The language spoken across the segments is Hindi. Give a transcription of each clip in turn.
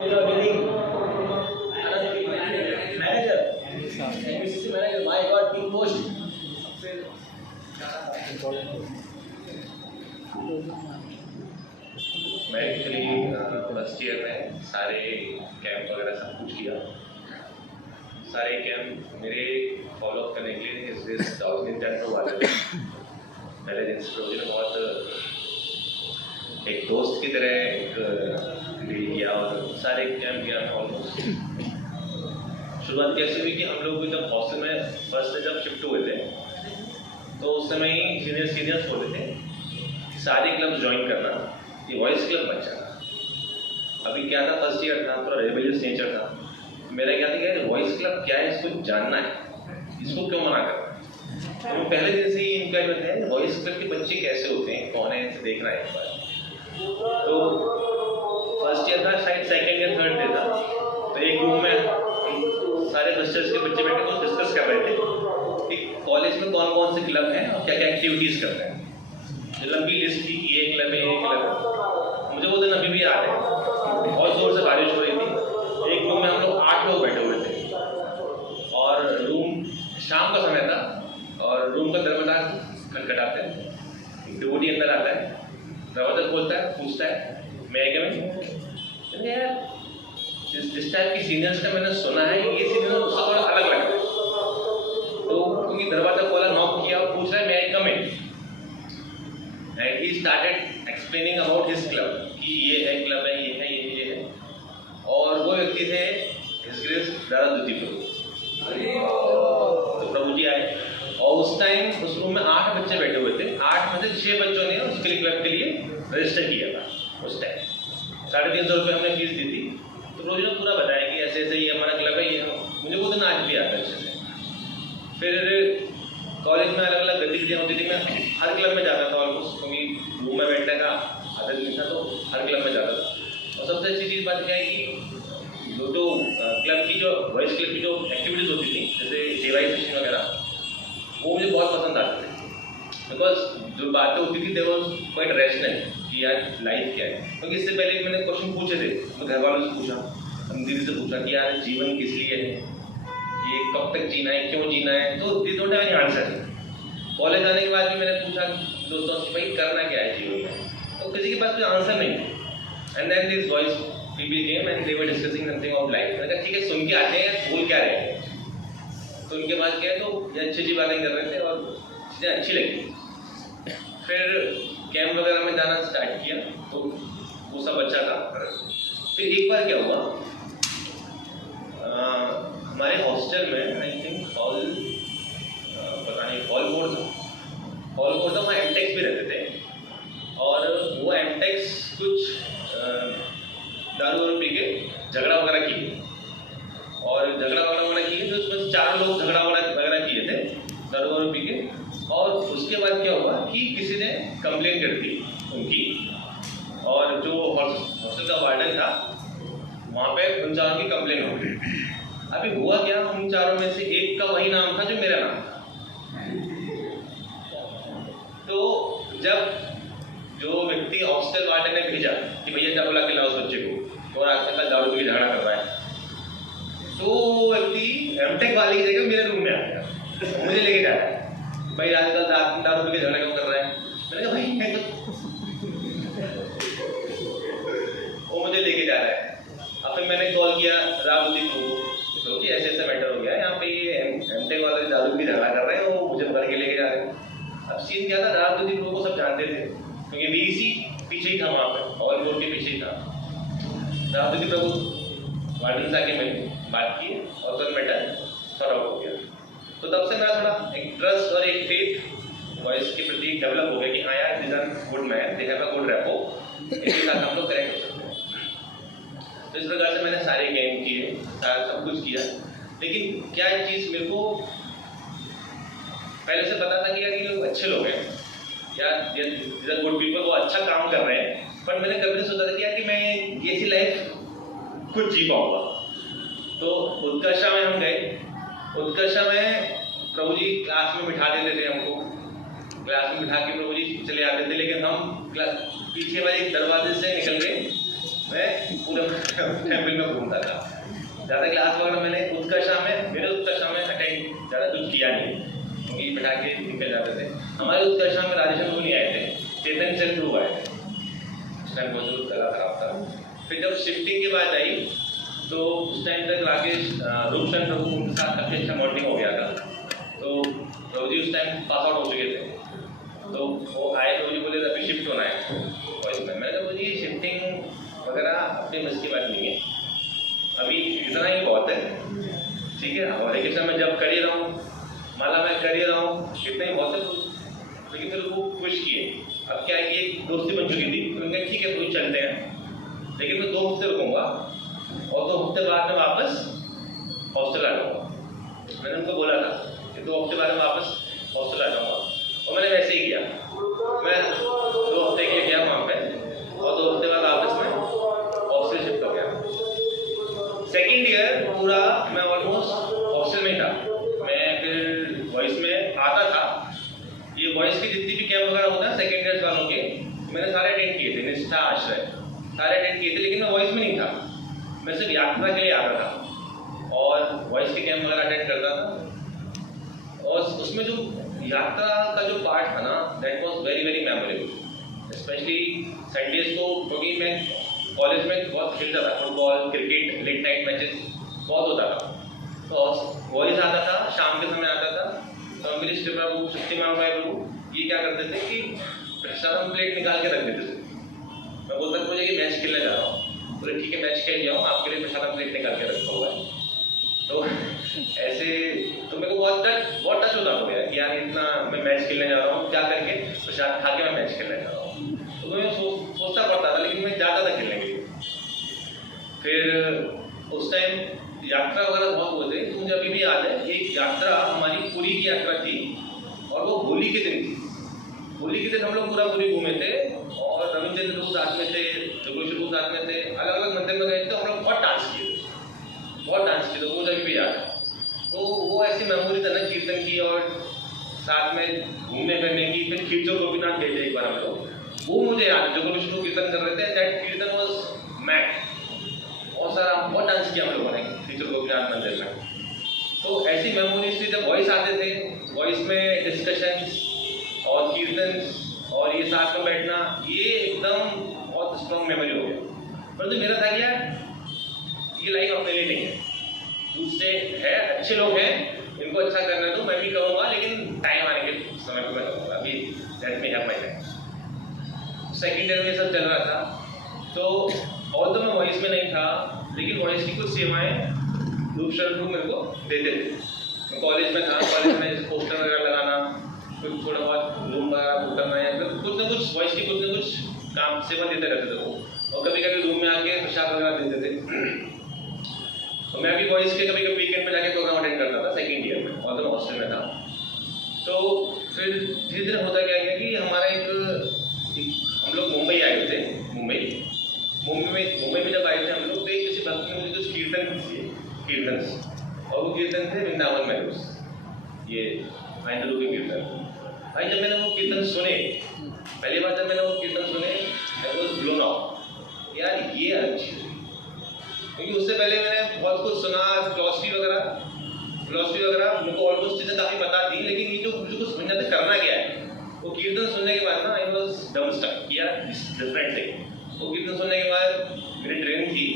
मैं एक्चुअली फर्स्ट ईयर में सारे कैंप वगैरह सब कुछ किया। सारे कैंप मेरे फॉलो अप करने के लिए इस 2010 में वाले मेरे इंस्पिरेशन बहुत एक दोस्त की तरह एक डील किया और सारे कैंप किया मैं ऑलमोस्ट। शुरुआत कैसे हुई कि हम लोग जब हॉस्टल में फर्स्ट जब शिफ्ट हुए थे तो उस समय ही सीनियर्स बोले थे कि सारे क्लब ज्वाइन करना, ये वॉइस क्लब बन जाना। अभी क्या था, फर्स्ट ईयर था, थोड़ा रेबेलियस नेचर था। मेरा क्या था कि यार वॉइस क्लब क्या है, इसको जानना है, इसको क्यों मना करना है। तो पहले दिन से ही इनका जो है वॉइस क्लब के बच्चे कैसे होते हैं, कौन है, इसे देखना है एक बार। तो फर्स्ट ईयर था, शायद सेकेंड या थर्ड डे था, तो एक रूम में सारे मास्टर्स के बच्चे बैठे कुछ डिस्कस कर रहे थे कि कॉलेज में कौन कौन से क्लब हैं और क्या क्या एक्टिविटीज़ करते हैं। लंबी लिस्ट थी, ये क्लब है, ये क्लब है। मुझे वो दिन अभी भी याद है, बहुत जोर से बारिश हो रही थी। एक रूम में हम लोग 8 लोग बैठे हुए थे और रूम शाम का समय था और रूम का दरवाजा खटखटाते हैं। डिवोटी अंदर आता है, दरवाजा खोलता है, पूछता है मैं क्या मैं यार जिस टाइप की सीनियर्स का मैंने सुना है, ये सीनियर उससे थोड़ा अलग लग रहा है। तो क्योंकि दरवाजा खोला, नॉक किया और पूछ रहा है मैं कम इन। And he started explaining about his club कि ये है क्लब है, ये है, ये है। और वो व्यक्ति थे His Grace दादा ज्योति प्रभु। तो प्रभु जी आए और उस टाइम उस रूम में 8 बच्चे बैठे हुए थे। 8 में से 6 बच्चों ने उसके क्लब के लिए रजिस्टर किया था। उस टाइम 350 रुपये हमने फीस दी थी। तो प्रभु जी ने पूरा बताया कि ऐसे ऐसे ये हमारा क्लब है, ये मुझे वो दिन आज भी आता है अच्छे से। फिर कॉलेज में अलग अलग गतिविधियाँ होती थी। मैं हर क्लब में जाता था ऑलमोस्ट, क्योंकि रूम में बैठने का आदत नहीं था, तो हर क्लब में जाता था। और सबसे अच्छी चीज़ बात क्या है कि जो क्लब की जो वॉइस क्लब की जो एक्टिविटीज़ होती थी, जैसे जेवाई सेशन वगैरह, वो मुझे बहुत पसंद आते थे। बिकॉज जो बातें होती थी दे वॉज क्वाइट रैशनल कि यार लाइफ क्या है। क्योंकि इससे पहले मैंने क्वेश्चन पूछे थे, मैं घर वालों से पूछा, दीदी से पूछा कि यार जीवन किस लिए है, ये कब तक जीना है, क्यों जीना है, तो they don't have any answer. College आने के बाद भी मैंने पूछा दोस्तों से भाई करना क्या है जीवन में, तो किसी के पास कोई आंसर नहीं। And then this voice people came and they were discussing something of life. मैंने कहा ठीक है, सुन के आते हैं बोल क्या रहे हैं। तो उनके पास गए तो ये अच्छी अच्छी बातें कर रहे थे और चीज़ें अच्छी लगी। फिर कैंप वगैरह में जाना स्टार्ट किया तो वो सब अच्छा था। फिर एक बार क्या हुआ, हमारे हॉस्टल में आई थिंक हॉल पता नहीं हॉल बोर्ड था, वहाँ एमटेक्स भी रहते थे। और वो एमटेक्स कुछ दारू वारू पी के झगड़ा वगैरह किए और झगड़ा वगैरह किए, तो उसमें 4 लोग झगड़ा वगैरह किए थे दारू वारू पी के। और उसके बाद क्या हुआ कि किसी ने कंप्लेंट कर दी उनकी, और जो हॉस्टल का वार्डन था वहाँ पे उन 4 की कंप्लेंट हो गई। अभी हुआ क्या, उन 4 में से एक का वही नाम था जो मेरा नाम था। तो जब जो व्यक्ति हॉस्टल वार्डन ने भेजा कि भैया क्या बुला के लाओ उस बच्चे को, और आज तक दारू पी के झगड़ा कर रहा है, तो वो व्यक्ति एमटेक वाले की जगह मेरे रूम में आ गया, मुझे लेके जा रहा है, भाई आजकल दारू पी के झगड़ा क्यों कर रहा है। मैंने कहा भाई मैं वो मुझे लेके जा रहा है। अब फिर मैंने कॉल किया रामदीप को कि ऐसे ऐसा मैटर हो गया है, यहाँ पे ये एमटेक वाले दारू पी झगड़ा कर रहे हैं, वो मुझे भर के लेके जा रहे हैं। अब सीन क्या था, रामदीप को सब जानते थे क्योंकि वीसी पीछे ही था, वहाँ पे हॉल बोर्ड के पीछे ही था। रामदीप प्रभु वार्डन से आके मैंने बात की और फिर मैटर सॉर्ट आउट हो गया। तो तब से मेरा थोड़ा एक ट्रस्ट और एक फेथ वॉइस के प्रति डेवलप हो गया कि हाँ यार this are good man, they have a good rapport, इनके साथ हम लोग करेक्ट हो सकते हैं। तो इस प्रकार से मैंने सारे गेम किए, सब कुछ किया। लेकिन क्या चीज़ मेरे को पहले से पता था कि यार ये लोग अच्छे लोग हैं, यार ये गुड पीपल, वो अच्छा काम कर रहे हैं, पर मैंने कभी नहीं सोचा था कि यार कि मैं ये ऐसी लाइफ खुद जी पाऊंगा। तो उत्कर्षा में हम गए। उत्कर्षा में प्रभु जी क्लास में बिठा देते थे हमको, क्लास में बिठा के प्रभु जी चले आते थे, लेकिन हम पीछे वाले दरवाजे से निकल के मैं पूरे टेम्पल में घूमता था। ज़्यादा क्लास वगैरह मैंने उत्कर्षा में अटेंड ज़्यादा कुछ किया नहीं, क्योंकि बैठा के निकल जाते थे। हमारे उत्कर्षा में राजेश नहीं आए थे, चेतन चंद ध्रुव आए थे। उस टाइम बहुत गला खराब था। फिर जब शिफ्टिंग की बात आई तो उस टाइम तक राकेश रूपचंद प्रभु उनके साथ काफ़ी अच्छा बॉन्डिंग हो गया था। तो प्रभु जी उस टाइम पास आउट हो चुके थे, तो वो आए, प्रभु जी बोले अभी शिफ्ट होना है वॉइस में। मैंने कहा जी शिफ्टिंग वगैरह अपने बस की बात नहीं है, अभी इतना ही बहुत है, ठीक है। और एक मैं जब कर ही रहा हूँ, माला मैं कर ही रहा हूँ, इतना ही बहुत है। लेकिन फिर वो खुश किए। अब क्या है कि एक दोस्ती बन चुकी थी, तो उन्होंने ठीक है कोई चलते हैं, लेकिन मैं 2 हफ्ते रुकूंगा और 2 हफ्ते बाद में वापस हॉस्टल आ जाऊँगा। मैंने उनको बोला था कि 2 हफ्ते बाद में वापस हॉस्टल आ जाऊँगा, और मैंने वैसे ही किया। मैं 2 हफ्ते के लिए गया वहाँ पे, और 2 हफ्ते बाद वापस मैं हॉस्टल शिफ्ट हो गया। सेकेंड ईयर पूरा मैं ऑलमोस्ट हॉस्टल में था। मैं फिर वॉइस में आता था। ये वॉइस की जितनी भी कैंप वगैरह होता है सेकेंड ईयर्स वालों के, मैंने सारे अटेंड किए थे, निष्ठा आश्रय सारे अटेंड किए थे, लेकिन मैं वॉइस में नहीं था। मैं सिर्फ यात्रा के लिए आता था और वॉइस के कैंप वगैरह अटेंड करता था। और उसमें जो यात्रा का जो पार्ट था ना, that was very very memorable. Specially Sundays को, क्योंकि मैं कॉलेज में बहुत खेलता था, football, cricket, late night matches बहुत होता था। तो वॉइस आता था, शाम के समय आता था। तो मेरी प्रभु शक्तिमान भाई प्रभु ये क्या करते थे कि प्रसादम प्लेट निकाल के रख देते थे। मैं बोलता था मुझे कि मैच खेलने जा रहा हूँ, बोले ठीक है मैच खेल जाओ, आपके लिए प्रसादम प्लेट निकाल के रखा हुआ है। तो ऐसे तो मेरे को बहुत टच होता हो गया कि यार इतना मैं मैच खेलने जा रहा हूँ, क्या करके प्रसाद खा के मैं मैच खेलने जा रहा हूँ। तो मैं सोचता पड़ता था, लेकिन मैं जाता था खेलने के लिए। फिर उस टाइम यात्रा वगैरह बहुत हुए थे, तो मुझे अभी भी याद है एक यात्रा हमारी पुरी की यात्रा थी, और वो होली के दिन थी। होली के दिन हम लोग पूरा पुरी घूमे थे, और रविंद्र लोग साथ में थे, जोगेश्वर लोग साथ में थे, अलग अलग मंदिर में गए थे। हम लोग बहुत डांस किए थे, तो मुझे अभी भी याद है। तो वो ऐसी मेमोरी था ना कीर्तन की और साथ में घूमने फिरने की। फिर कीर्तन गोपीनाथ गए थे एक बार हम लोग, वो मुझे याद है, जोगेश्वर कीर्तन कर रहे थे, दैट कीर्तन वॉज मैट। बहुत डांस किया हम लोगों ने टीचर गोपीनाथ मंदिर में। तो ऐसी मेमोरीज थी। जब वॉइस आते थे, वॉइस में डिस्कशंस और कीर्तन और ये साथ में बैठना, ये एकदम बहुत स्ट्रॉन्ग मेमोरी हो गया। परंतु मेरा था क्या, ये लाइफ अपने लिए नहीं है, दूसरे है, अच्छे लोग हैं, इनको अच्छा करना तो मैं भी करूँगा, लेकिन टाइम आने के समय पर मैं करूँगा। अभी let me have my time. Second year में सब चल रहा था, तो और तो मैं वॉइस में नहीं था, लेकिन वॉइस की कुछ सेवाएं रूपचंद मेरे को देते थे। मैं कॉलेज में था, कॉलेज में जैसे पोस्टर वगैरह लगाना, कुछ थोड़ा बहुत रूम वगैरह बुक करना, या फिर कुछ ना कुछ वॉइस की कुछ ना कुछ काम सेवा देते रहते थे वो। और कभी कभी रूम में आके प्रसाद वगैरह देते थे। तो मैं भी वॉइस के कभी कभी वीकेंड पे जाके प्रोग्राम अटेंड करता था सेकेंड ईयर में, और तो हॉस्टल में था। तो फिर धीरे धीरे होता क्या गया कि हमारा हम लोग मुंबई आए थे। मुंबई में जब आए थे हम लोग, तो किसी भक्त ने मुझे कुछ कीर्तन, और वो कीर्तन थे वृंदावन में, ये आइंदरू के कीर्तन। भाई जब मैंने वो कीर्तन सुने, पहली बार जब मैंने वो कीर्तन सुने, आई वाज ब्लोन आउट। यार ये अलग चीज़ है, क्योंकि उससे पहले मैंने बहुत कुछ सुना, फिलॉसफी वगैरह मेरे को ऑलमोस्ट चीज़ें काफ़ी पता थी, लेकिन ये जो मुझे कुछ समझना था करना क्या है, वो कीर्तन सुनने के बाद ना आई वाज डम स्टक, किया डिफरेंट थिंग। वो कीर्तन सुनने के बाद मेरी ट्रेन थी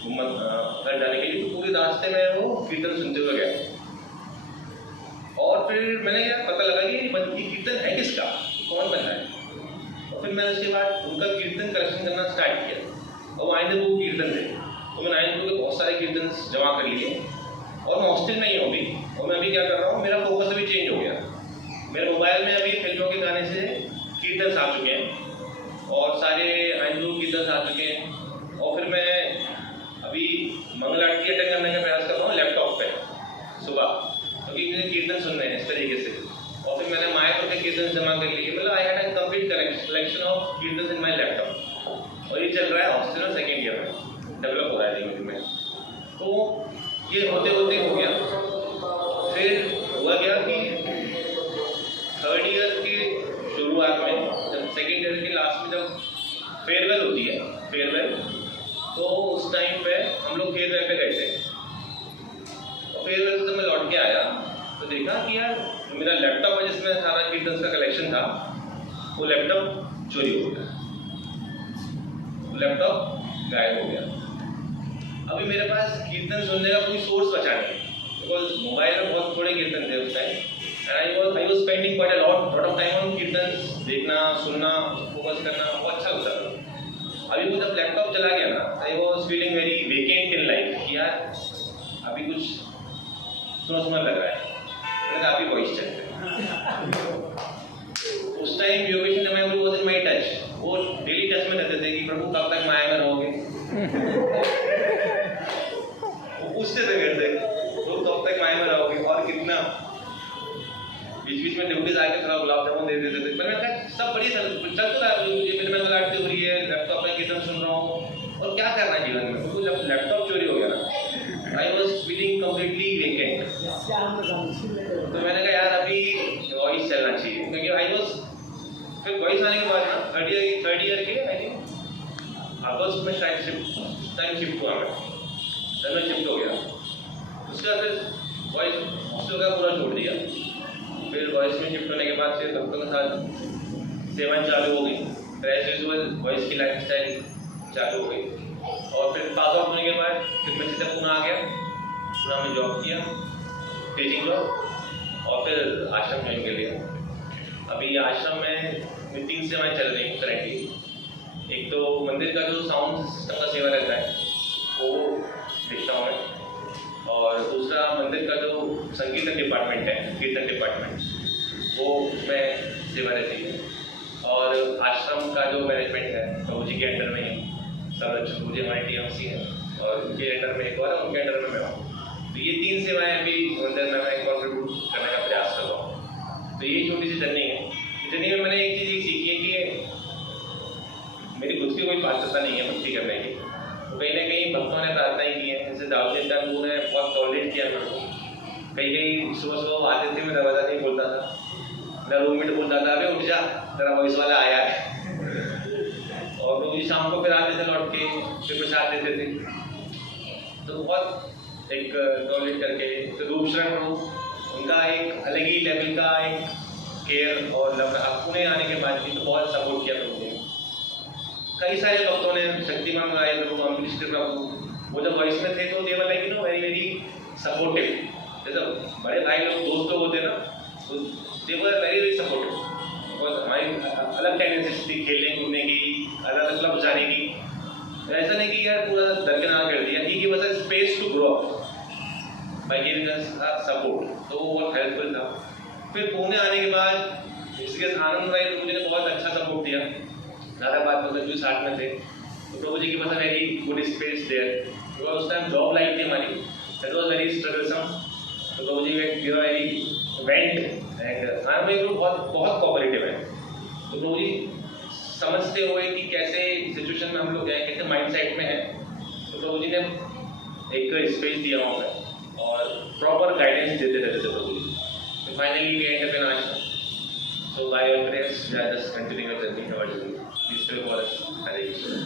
घर जाने के लिए, तो पूरे रास्ते में वो कीर्तन सुनते हुए गया। और फिर मैंने क्या पता लगा कि ये कीर्तन है किसका, कौन बन रहा है। और फिर मैंने उसके बाद उनका कीर्तन कलेक्शन करना स्टार्ट किया, और वो आइंदे वो कीर्तन थे, तो मैंने आइंदे के बहुत सारे कीर्तन जमा कर लिए, और मैं हॉस्टल में ही हूँ अभी। और मैं अभी क्या कर रहा हूँ, मेरा फोकस अभी चेंज हो गया। मेरे मोबाइल में अभी फिल्मों के गाने से कीर्तन आ चुके हैं, और सारे आइंदू कीर्तन आ चुके हैं। और फिर मैं अभी मंगल आरती अटेंड करने का प्रयास कर रहा हूँ लैपटॉप पे सुबह, क्योंकि मुझे कीर्तन सुनने हैं इस तरीके से। और फिर मैंने माइक पे कीर्तन जमा कर लिए, मतलब I had a complete collection of कीर्तन इन माय लैपटॉप। और ये चल रहा है हॉस्टल में सेकेंड ईयर में, डेवलप हो रहा है धीमे धीमे। तो ये होते होते हो गया। फिर हुआ क्या कि थर्ड ईयर की शुरुआत में, जब सेकेंड ईयर के लास्ट में जब फेयरवेल होती है, फेयरवेल तो उस टाइम पे हम लोग फेयरवेल पे गए थे, और फेयरवेल से जब मैं लौट के आया तो देखा कि यार मेरा लैपटॉप है जिसमें सारा कीर्तन का कलेक्शन था, वो लैपटॉप चोरी हो गया, लैपटॉप गायब हो गया। अभी मेरे पास कीर्तन सुनने का कोई सोर्स बचा नहीं, बिकॉज मोबाइल में बहुत थोड़े कीर्तन थे उस time, and I was spending quite a lot of time on कीर्तन, देखना, सुनना, फोकस करना, वो अच्छा लगता था। अभी वो जब लैपटॉप चला गया ना, I was feeling very vacant in life कि यार अभी कुछ सुना लग रहा है, मैंने कहा अभी वॉइस चलते हैं। उस टाइम योगेश ने मैं वाज इन माय टच, वो डेली टच में रहते थे कि प्रभु कब तक माया में रहोगे, पूछते थे मेरे से तो कब तक माया में रहोगे और कितना, बीच बीच में ड्यूटीज आके थोड़ा गुलाब जामुन दे देते थे। मैंने कहा सब बढ़िया चल तो रहा है, ये मेरे में आरती हो रही है, लैपटॉप में कीर्तन सुन रहा हूँ, और क्या करना है जीवन में, क्योंकि जब लैपटॉप चोरी हो गया ना, I was feeling completely vacant. तो मैंने कहा यार अभी वॉइस चलना चाहिए, क्योंकि आई वाज, फिर वॉइस आने के बाद ना थर्ड ईयर के आई थिंक अगस्त में शायद शिफ्ट हुआ मैं, तब मैं शिफ्ट हो गया। उसके बाद फिर वॉइस हॉस्टल का पूरा छोड़ दिया, फिर वॉइस में शिफ्ट होने के बाद फिर डॉक्टर के साथ सेवाएं चालू हो गई, एज यूजुअल वॉइस की लाइफ स्टाइल चालू हो गई, और फिर पास आउट होने के बाद फिर मैं सीधा पुणे आ गया, पुणे में जॉब किया, टीचिंग जॉब, और फिर आश्रम ज्वाइन कर लिया। अभी आश्रम में 3 सेवाएं चल रही हैं करेंटली। एक तो मंदिर का जो साउंड सिस्टम का सेवा रहता है वो देखता हूँ मैं, और दूसरा मंदिर का जो संगीतन डिपार्टमेंट है, कीर्तन डिपार्टमेंट, वो उसमें सेवा रहती है, और आश्रम का जो मैनेजमेंट है प्रभु जी के अंडर में ही, संरक्षण प्रभु जी हमारे TMC है, और उनके अंडर में एक और है, उनके अंडर में मैं हूँ। तो ये 3 सेवाएं अभी मंदिर में मैं कॉन्ट्रीब्यूट करने का प्रयास कर रहा हूँ। तो ये छोटी सी जर्नी है। जर्नी में मैंने एक चीज़ ये सीखी है कि मेरी खुद की कोई पात्रता नहीं है भक्ति करने की, तो कहीं ना कहीं भक्तों ने प्रार्थनाएं की है, जैसे दाऊद तंबू ने बहुत टॉलरेट किया मेरे को। कहीं सुबह सुबह आते थे, मैं दरवाजा नहीं खोलता था, मैं रूममेट बोलता था अरे उठ जा तेरा वॉइस वाला आया है, और वो शाम को फिर आते थे लौट के, फिर प्रसाद देते थे। तो बहुत एक टॉलरेट करके, तो रूप शरण प्रभु, उनका एक अलग ही लेवल का एक केयर और लव रहा। पुणे आने के बाद भी तो बहुत सपोर्ट किया प्रभु ने। कई सारे भक्तों ने शक्तिमान गाए प्रभु, अमृत प्रभु, वो जब वॉइस में थे तो दे वाला कि नो वेरी वेरी सपोर्टिव, जैसे बड़े भाई लोग दोस्त लोग होते हैं ना, तो they were very very supportive, because हमारी अलग टेंडेंसीज थी खेलने कूदने की, अलग अलग क्लब जाने की। ऐसा नहीं कि यार पूरा दरकिनार कर दिया, he give us a space to grow up by giving us support, तो वो बहुत हेल्पफुल था। फिर पुणे आने के बाद इसके आनंद राय प्रभु जी ने बहुत अच्छा सपोर्ट दिया, ज़्यादा बात मतलब जो साथ में थे, तो प्रभु जी की पता very good space there, because उस टाइम जॉब लाइफ थी हमारी, दैट वाज वेरी स्ट्रगलसम। तो Prabhu ji give a very vent, and Anand Rai बहुत बहुत कोऑपरेटिव है। तो प्रभु जी समझते हुए कि कैसे सिचुएशन में हम लोग हैं, कैसे माइंड सेट में हैं, तो प्रभु जी ने एक स्पेस दिया वहाँ पे और प्रॉपर गाइडेंस देते रहते थे प्रभु जी। तो finally we end up in ashram. So by your prayers, we are just continuing our journey. Please pray for us. Hare Krishna.